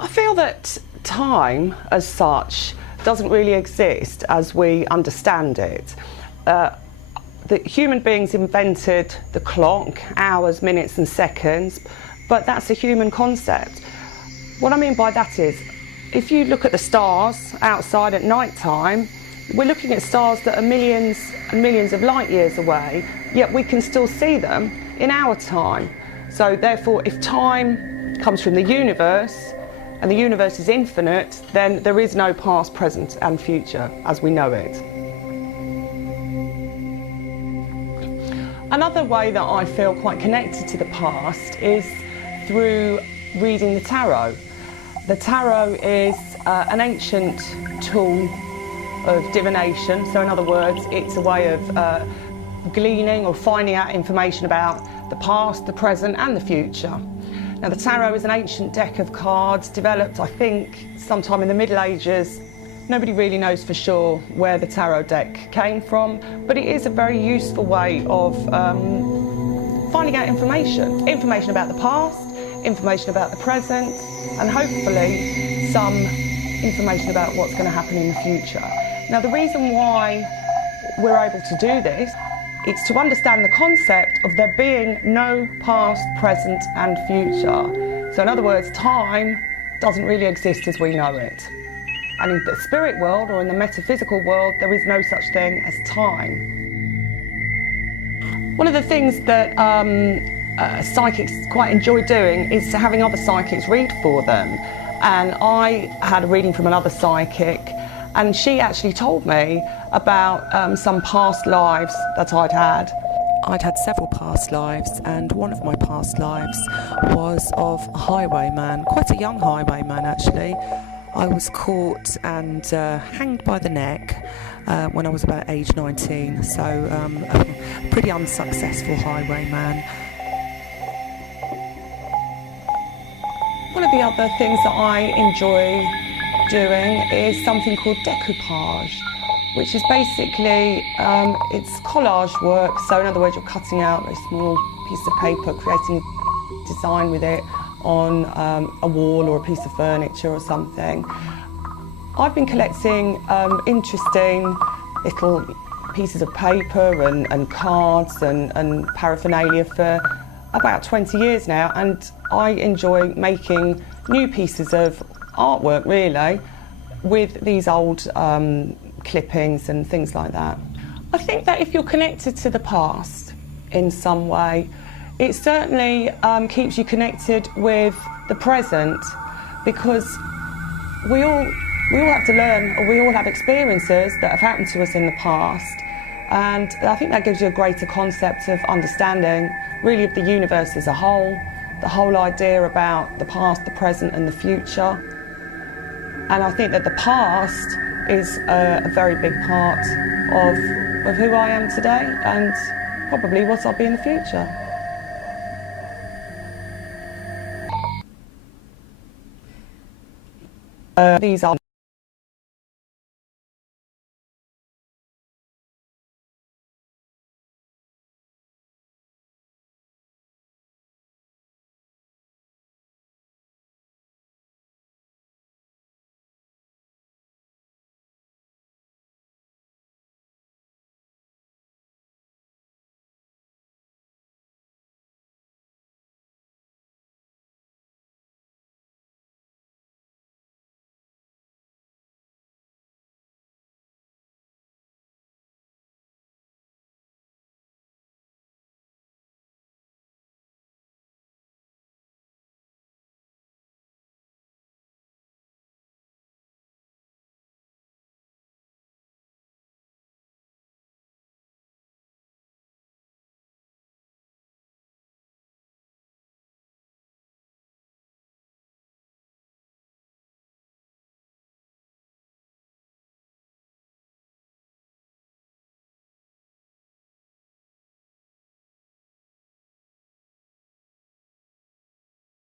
I feel that time as such doesn't really exist as we understand it. The human beings invented the clock, hours, minutes and seconds, but that's a human concept. What I mean by that is, if you look at the stars outside at night time, we're looking at stars that are millions and millions of light years away, yet we can still see them in our time. So therefore, if time comes from the universe, and the universe is infinite, then there is no past, present and future as we know it. Another way that I feel quite connected to the past is through reading the tarot. The tarot is an ancient tool of divination, so in other words, it's a way of gleaning or finding out information about the past, the present and the future. Now, the tarot is an ancient deck of cards developed, I think, sometime in the Middle Ages. Nobody really knows for sure where the tarot deck came from, but it is a very useful way of finding out information about the past, information about the present, and hopefully some information about what's going to happen in the future. Now, the reason why we're able to do this, it's to understand the concept of there being no past, present and future. So in other words, time doesn't really exist as we know it. And in the spirit world or in the metaphysical world, there is no such thing as time. One of the things that psychics quite enjoy doing is having other psychics read for them. And I had a reading from another psychic, and she actually told me about some past lives that I'd had. I'd had several past lives, and one of my past lives was of a highwayman, quite a young highwayman actually. I was caught and hanged by the neck when I was about age 19, so a pretty unsuccessful highwayman. One of the other things that I enjoy doing is something called decoupage, which is basically, it's collage work. So in other words, you're cutting out a small piece of paper, creating a design with it on a wall or a piece of furniture or something. I've been collecting interesting little pieces of paper and cards and paraphernalia for about 20 years now, and I enjoy making new pieces of artwork really with these old clippings and things like that. I think that if you're connected to the past in some way, it certainly keeps you connected with the present, because we all have to learn, or we all have experiences that have happened to us in the past, and I think that gives you a greater concept of understanding really of the universe as a whole, the whole idea about the past, the present and the future. And I think that the past is a very big part of who I am today, and probably what I'll be in the future. These are